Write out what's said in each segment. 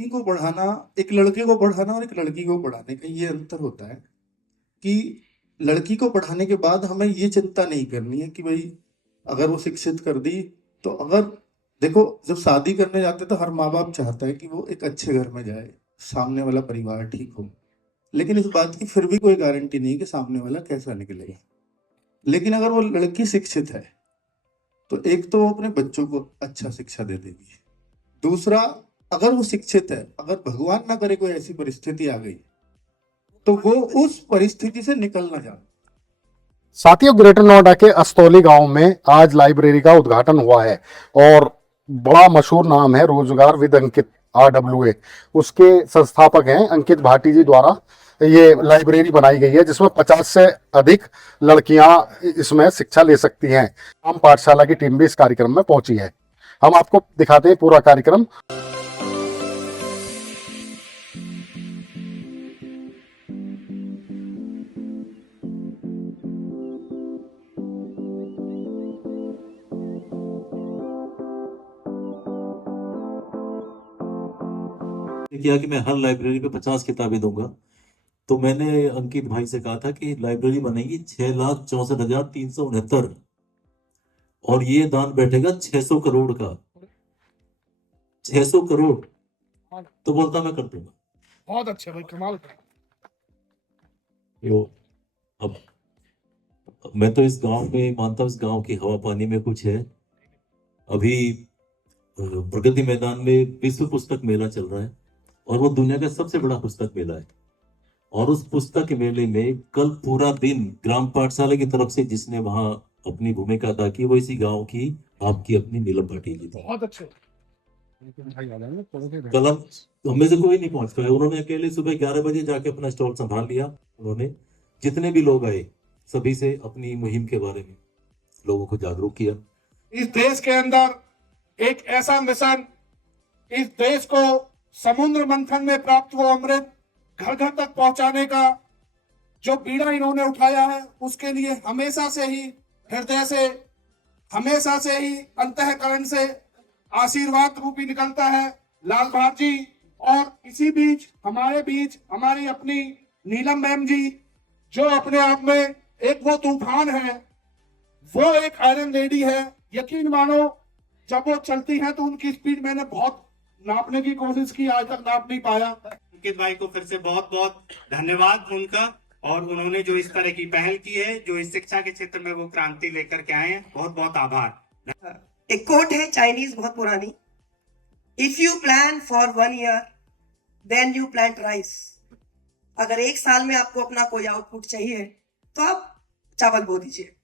लड़की को पढ़ाना, एक लड़के को पढ़ाना और एक लड़की को पढ़ाने का ये अंतर होता है कि लड़की को पढ़ाने के बाद हमें ये चिंता नहीं करनी है कि भाई अगर वो शिक्षित कर दी तो अगर, देखो जब शादी करने जाते तो हर माँ बाप चाहता है कि वो एक अच्छे घर में जाए, सामने वाला परिवार ठीक हो, लेकिन इस बात की फिर भी कोई गारंटी नहीं कि सामने वाला कैसा निकलेगा। लेकिन अगर वो लड़की शिक्षित है तो एक तो वो अपने बच्चों को अच्छा शिक्षा दे देगी, दूसरा अगर वो शिक्षित है, अगर भगवान ना करे कोई ऐसी परिस्थिति आ गई तो वो उस परिस्थिति से निकल ना जाए। साथियों, ग्रेटर नोएडा के अस्तौली गांव में आज लाइब्रेरी का उद्घाटन हुआ है और बड़ा मशहूर नाम है रोजगार विद अंकित RWA। उसके संस्थापक हैं अंकित भाटी जी द्वारा ये लाइब्रेरी बनाई गई है जिसमें 50 से अधिक लड़कियां इसमें शिक्षा ले सकती हैं। आम पाठशाला की टीम भी इस कार्यक्रम में पहुंची है। हम आपको दिखाते हैं पूरा कार्यक्रम। किया कि मैं हर लाइब्रेरी पे 50 किताबें दूंगा। तो मैंने अंकित भाई से कहा था कि लाइब्रेरी बनेगी 6,64,369 और ये दान बैठेगा 600 करोड़ का। 600 करोड़ तो बोलता मैं कर दूंगा। बहुत अच्छा भाई, कमाल का। अब मैं तो इस गांव में मानता हूँ, इस गांव की हवा पानी में कुछ है। अभी प्रगति मैदान में विश्व पुस्तक मेला चल रहा है और वो दुनिया का सबसे बड़ा पुस्तक मेला है। और उस पुस्तक मेले में कल पूरा दिन ग्राम पाठशाला की तरफ से जिसने वहां अपनी भूमिका अदा की वो इसी गांव की आपकी अपनी नीलम पाटिल जी थी। बहुत अच्छे। कल हमें से कोई नहीं पहुंच पाया, उन्होंने अकेले सुबह 11 बजे जाके अपना स्टॉल संभाल लिया। उन्होंने जितने भी लोग आए सभी से अपनी मुहिम के बारे में लोगों को जागरूक किया। इस देश के अंदर एक ऐसा मिशन, इस देश को समुद्र मंथन में प्राप्त वो अमृत घर घर तक पहुंचाने का जो बीड़ा इन्होंने उठाया है, उसके लिए हमेशा से ही हृदय से, हमेशा से ही अंतःकरण से आशीर्वाद रूपी निकलता है लाल बहादुर जी। और इसी बीच हमारी अपनी नीलम मैम जी, जो अपने आप में एक वो तूफान है, वो एक आयरन लेडी है। यकीन मानो जब वो चलती है तो उनकी स्पीड मैंने बहुत नापने की कोशिश की, आज तक नाप नहीं पाया। अंकित भाई को फिर से बहुत बहुत धन्यवाद उनका, और उन्होंने जो इस तरह की पहल की है, जो इस शिक्षा के क्षेत्र में वो क्रांति लेकर के आए हैं, बहुत बहुत आभार। एक कोट है चाइनीज बहुत पुरानी, if you plan for 1 year then you plant rice. अगर 1 साल में आपको अपना कोई आउटपुट चाहिए तो आप चावल बो दीजिए,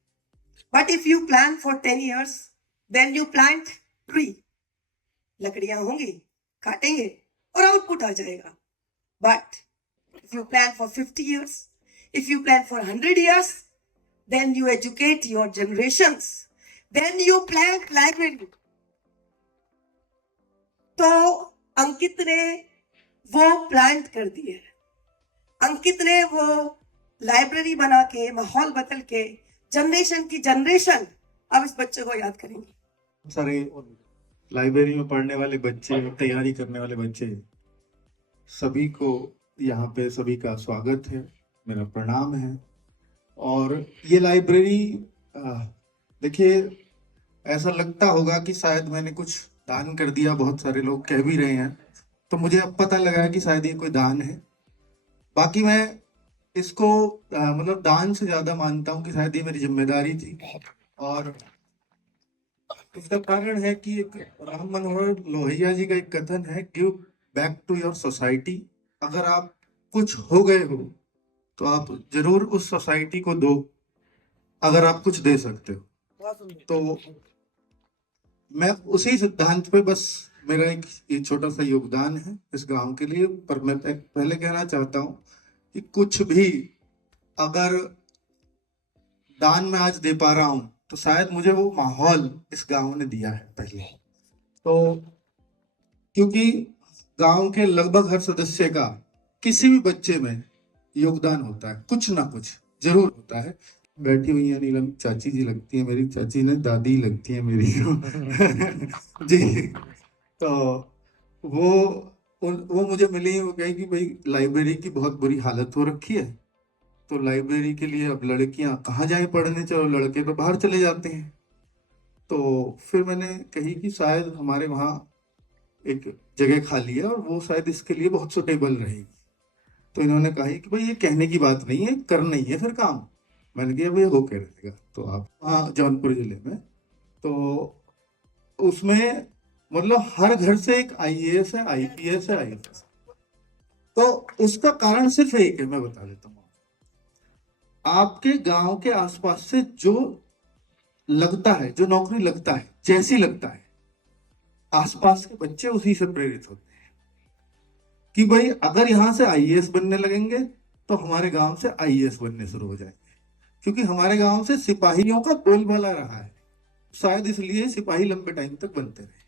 but if you plan for 10 years then you plant tree. लकड़ियां होंगी, काटेंगे और आउटपुट आ जाएगा। But if you plan for 50 years, if you plan for 100 years, then you educate your generations, then you plant library. तो अंकित ने वो plant कर दिए, अंकित ने वो लाइब्रेरी बना के, माहौल बदल के, जनरेशन की जनरेशन अब इस बच्चे को याद करेंगे। सारे लाइब्रेरी में पढ़ने वाले बच्चे, तैयारी करने वाले बच्चे, सभी को यहाँ पे सभी का स्वागत है, मेरा प्रणाम है। और ये लाइब्रेरी, देखिए ऐसा लगता होगा कि शायद मैंने कुछ दान कर दिया, बहुत सारे लोग कह भी रहे हैं, तो मुझे अब पता लगा है कि शायद ये कोई दान है। बाकी मैं इसको मतलब दान से ज्यादा मानता हूँ कि शायद ये मेरी जिम्मेदारी थी। और इसका कारण है कि एक राम मनोहर लोहिया जी का एक कथन है, give back to your society. अगर आप कुछ हो गए हो तो आप जरूर उस सोसाइटी को दो, अगर आप कुछ दे सकते हो। तो मैं उसी सिद्धांत पे, बस मेरा एक छोटा सा योगदान है इस गांव के लिए। पर मैं पहले कहना चाहता हूं कि कुछ भी अगर दान में आज दे पा रहा हूं तो शायद मुझे वो माहौल इस गांव ने दिया है पहले। तो क्योंकि गांव के लगभग हर सदस्य का किसी भी बच्चे में योगदान होता है, कुछ ना कुछ जरूर होता है। बैठी हुई है नीलम चाची जी लगती है मेरी, चाची ने दादी लगती है मेरी जी। तो वो वो मुझे मिली, वो कही कि भाई लाइब्रेरी की बहुत बुरी हालत हो रखी है, तो लाइब्रेरी के लिए अब लड़कियां कहाँ जाएं पढ़ने, चलो लड़के तो बाहर चले जाते हैं। तो फिर मैंने कही कि शायद हमारे वहाँ एक जगह खाली है और वो शायद इसके लिए बहुत सुटेबल रहेगी। तो इन्होंने कहा कि भाई ये कहने की बात नहीं है, करना ही है फिर काम। मैंने कहा भाई हो के रहेगा। तो आप हाँ जौनपुर जिले में, तो उसमें मतलब हर घर से एक आईएएस है, आईपीएस है, आईएफएस। तो उसका कारण सिर्फ एक है, मैं बता देता हूँ। आपके गांव के आसपास से जो लगता है, जो नौकरी लगता है, जैसी लगता है, आसपास के बच्चे उसी से प्रेरित होते हैं कि भाई अगर यहां से आईएएस बनने लगेंगे तो हमारे गांव से आईएएस बनने शुरू हो जाएंगे। क्योंकि हमारे गांव से सिपाहियों का बोलबाला रहा है, शायद इसलिए सिपाही लंबे टाइम तक बनते रहे।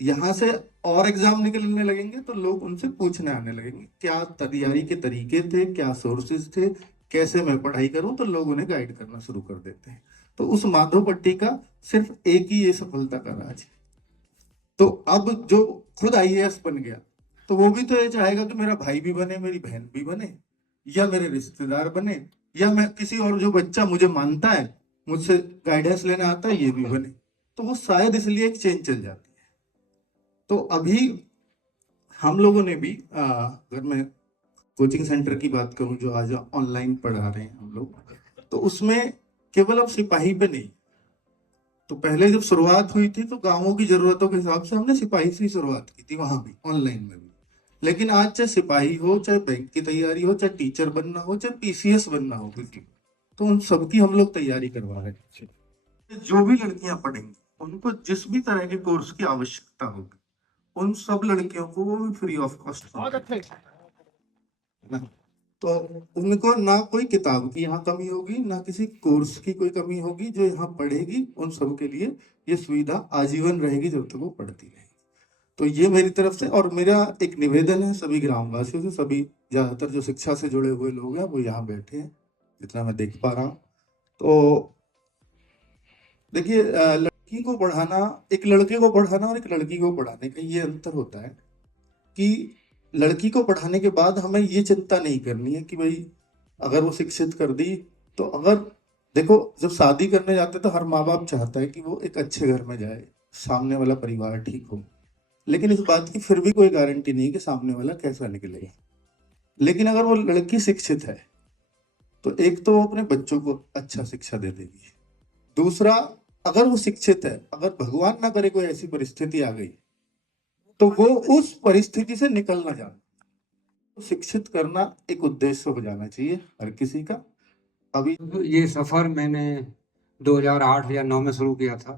यहां से और एग्जाम निकलने लगेंगे तो लोग उनसे पूछने आने लगेंगे क्या तैयारी के तरीके थे, क्या सोर्सेज थे, कैसे मैं पढ़ाई करूं, तो लोग उन्हें गाइड करना शुरू कर देते हैं। तो उस माधव पट्टी का सिर्फ एक ही ये सफलता का राज है। तो अब जो खुद आईएएस बन गया तो वो भी तो ये चाहेगा कि मेरा भाई भी बने, मेरी बहन भी बने, या मेरे रिश्तेदार बने, या मैं किसी और जो बच्चा मुझे मानता है, मुझसे गाइडेंस लेना आता है, ये भी बने। तो वो शायद इसलिए एक चेंज चल जाती है। तो अभी हम लोगों ने भी अगर मैं कोचिंग सेंटर की बात करूं जो आज ऑनलाइन पढ़ा रहे हैं हम लोग, तो उसमें केवल अब सिपाही पे नहीं, तो पहले जब शुरुआत हुई थी तो गांवों की जरूरतों के हिसाब से हमने सिपाही से ही शुरुआत की थी, वहां भी ऑनलाइन में भी। लेकिन आज चाहे सिपाही हो, चाहे बैंक की तैयारी हो, चाहे टीचर बनना हो, चाहे पीसीएस बनना हो किसी को, तो उन सबकी हम लोग तैयारी करवा रहे हैं। जो भी लड़कियां पढ़ेंगी उनको जिस भी तरह के कोर्स की आवश्यकता होगी, उन सब लड़कियों को वो भी फ्री ऑफ कॉस्ट, तो उनको ना कोई किताब की यहाँ कमी होगी, ना किसी कोर्स की कोई कमी होगी। जो यहाँ पढ़ेगी उन सब के लिए ये सुविधा आजीवन रहेगी जब तक वो पढ़ती रहेगी। तो ये मेरी तरफ से, और मेरा एक निवेदन है सभी ग्रामवासियों से, सभी ज्यादातर जो शिक्षा से जुड़े हुए लोग हैं वो यहाँ बैठे हैं, जितना मैं देख पा रहा हूँ। तो देखिए, लड़की को पढ़ाना, एक लड़के को पढ़ाना और एक लड़की को पढ़ाने का ये अंतर होता है कि लड़की को पढ़ाने के बाद हमें ये चिंता नहीं करनी है कि भाई अगर वो शिक्षित कर दी तो, अगर देखो जब शादी करने जाते तो हर माँ बाप चाहता है कि वो एक अच्छे घर में जाए, सामने वाला परिवार ठीक हो, लेकिन इस बात की फिर भी कोई गारंटी नहीं कि सामने वाला कैसा निकलेगा। लेकिन अगर वो लड़की शिक्षित है तो एक तो वो अपने बच्चों को अच्छा शिक्षा दे देगी, दूसरा अगर वो शिक्षित है, अगर भगवान ना करे कोई ऐसी परिस्थिति आ गई तो वो उस परिस्थिति से निकलना जाना। तो शिक्षित करना एक उद्देश्य हो जाना चाहिए हर किसी का। अभी ये सफ़र मैंने 2008 या 9 में शुरू किया था,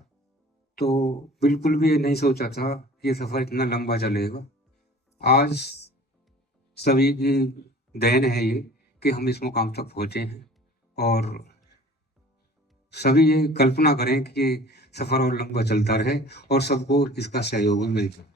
तो बिल्कुल भी ये नहीं सोचा था कि ये सफ़र इतना लंबा चलेगा। आज सभी की देन है ये कि हम इस मुकाम तक पहुँचे हैं, और सभी ये कल्पना करें कि ये सफ़र और लंबा चलता रहे और सबको इसका सहयोग भी मिलता रहे।